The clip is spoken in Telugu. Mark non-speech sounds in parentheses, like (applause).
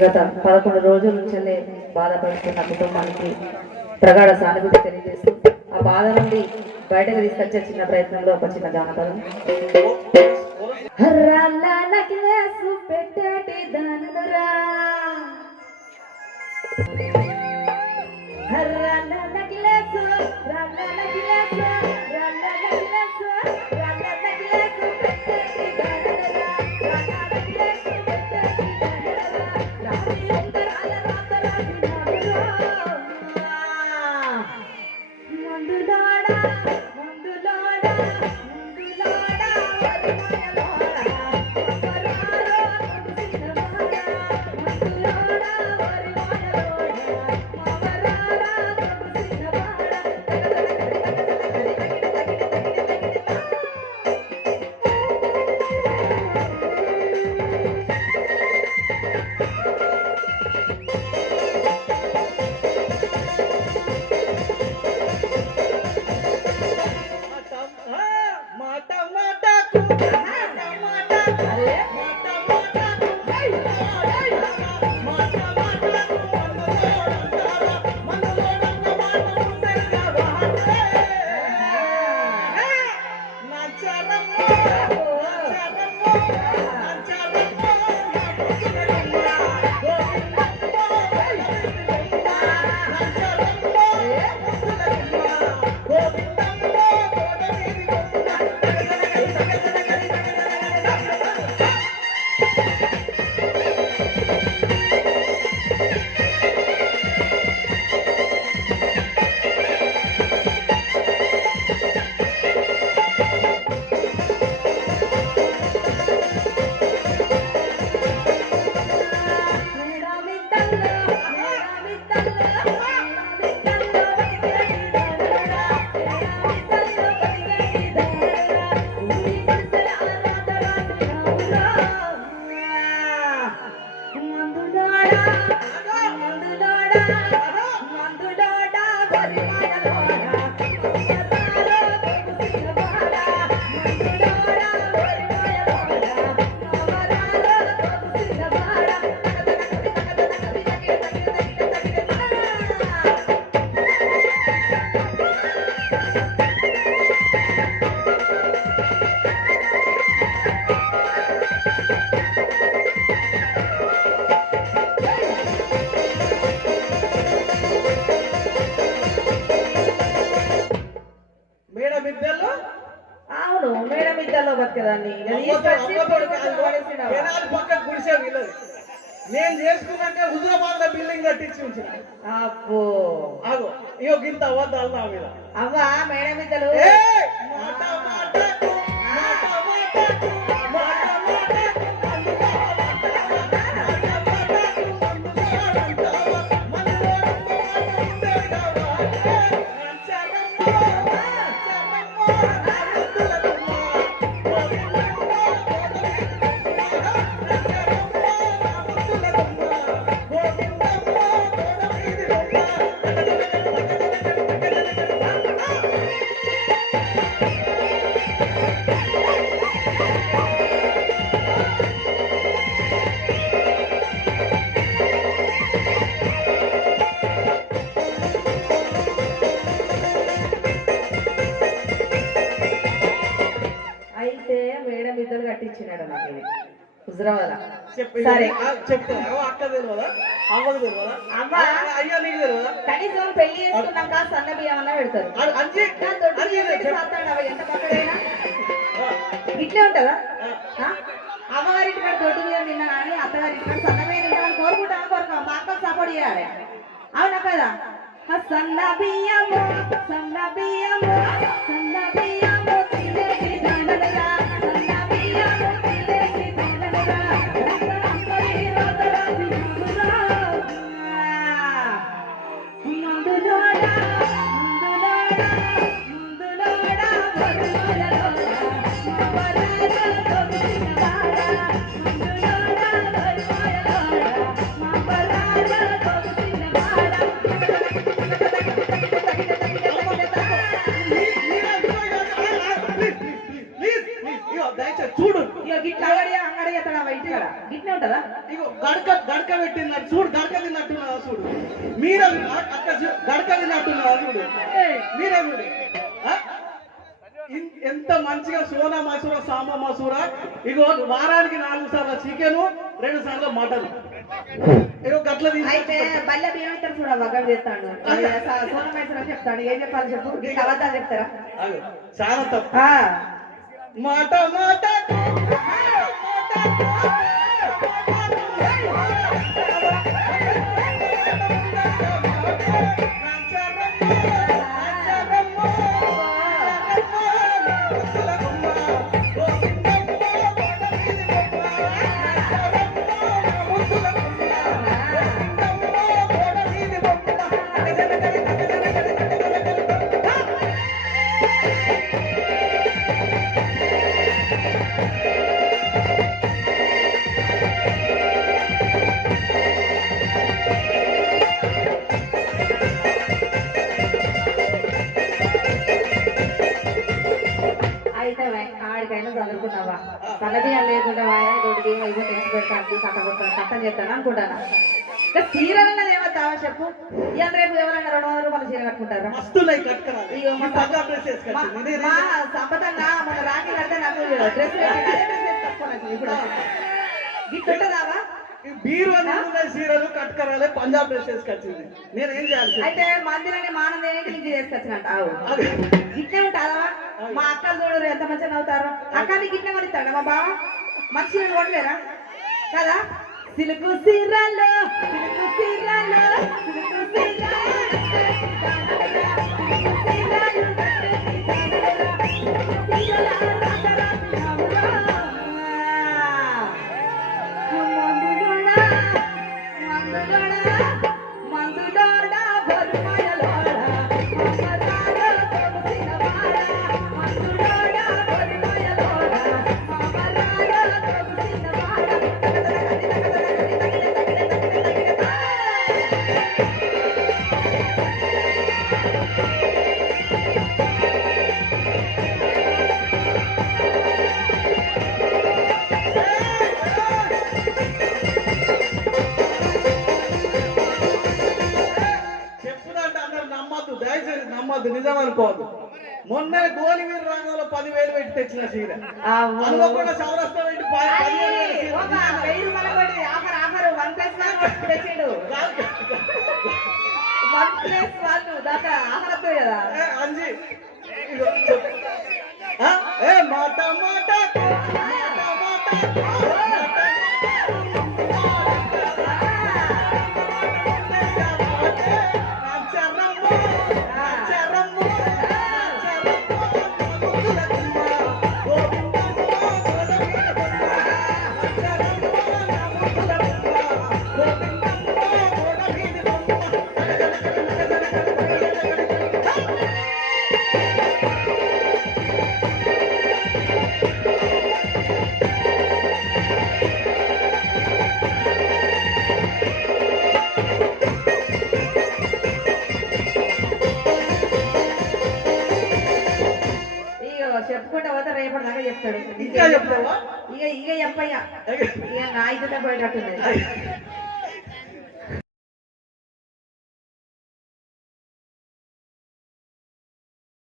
గత పదకొండు రోజుల నుంచే బాధపడుతున్న కుటుంబానికి ప్రగాఢ సానుభూతి తెలియజేస్తూ ఆ బాధ నుండి బయటకు తీసుకొచ్చే చిన్న ప్రయత్నంలో ఒక చిన్న జానపదం పెట్టేటి దానురా Música (laughs) Thank you. బతకదాన్ని పక్కన గుడిసే నేను చేసుకుంటే హుజరాబాద్లో బిల్డింగ్ కట్టించి అబ్బో అగో ఇగో గింత అవ్వద్దు అవ్వా మేడం ఇద్దరు Yeah. చెప్పినాడు నాకు సన్న బియ్యమన్నా పెడతారు. ఇట్లే ఉంటుందా? అమ్మగారింటి కాడ దొడ్డు బియ్యం తిన్నానని అత్తగారింటి కాడ సన్న బియ్యం తిన్నామని కోరుకుంటాను మా అక్క సపోర్ట్ చేయాలి. అవునా కదా? సన్న బియ్యం సన్న బియ్యం సన్న ಸಂತೆ గడక గడక పెట్టిందని చూడు గడక తిన్నట్టున్నా చూడు. మీరే అక్క గడక తిన్నట్టున్నా చూడు. మీరే చూడు ఎంత మంచిగా సోనా మసూర సాంబా మసూర ఇగో వారానికి నాలుగు సార్లు చికెన్ రెండు సార్లు మటన్. ఇగో గట్ల చేస్తాడు. చెప్తాడు. ఏం చెప్పాలి చెప్తారా? చాలా తప్ప. మాట మాట. మాట అయితే చదువుకున్నావా తలబియ్యం లేకుండా రోడ్డు బియ్యం ఇవ్వ తెచ్చి పెడతాను కట్ట కొడతాను కట్టం చేస్తాను అనుకుంటాను? అన్నది ఏమవుతావా చెప్పు. ఇవాళ రేపు ఎవరైనా రెండు వందల రూపాయలు చీర కట్టుకుంటారా? మా సంపదన్న మన రాఖీ కడితే నాకు డ్రెస్ ఇప్పుడు. గిట్టు ఉంటుందావా ఈ బీరు అని ఉన్నాయి చీరలు కట్టుకరాలే పంజాబ్ డ్రెస్ వేసుకొచ్చింది. నేను ఏం చేయాలి? అయితే మందిలోని మానం దేనికి చేసుకొచ్చినట్టు అది. గిట్నే ఉంటారా మా అక్కలు చూడరు ఎంత నవ్వుతారు అక్క నీకు మా బావ? మంచిగా కొట్టలేరా కదా? సిలుకు సిర్రాలు సిలుకు సిర్రాలు సిలుకు సిర్రాలు నిజం అనుకోవద్దు. మొన్న గోలి వీరు రంగంలో పదివేలు పెట్టి తెచ్చిన చీర. అనుకోకుండా సౌరస్తా పెట్టి ప- పదివేలు పెట్టి చీర ఒక చెప్పుకుంటా పోతే రేపటి దాకా చెప్తాడు. ఇంకా చెప్తావా? ఇక ఇక చెప్పయ్యా. ఇక నా ఇద్దరు పోయేటట్టుంది.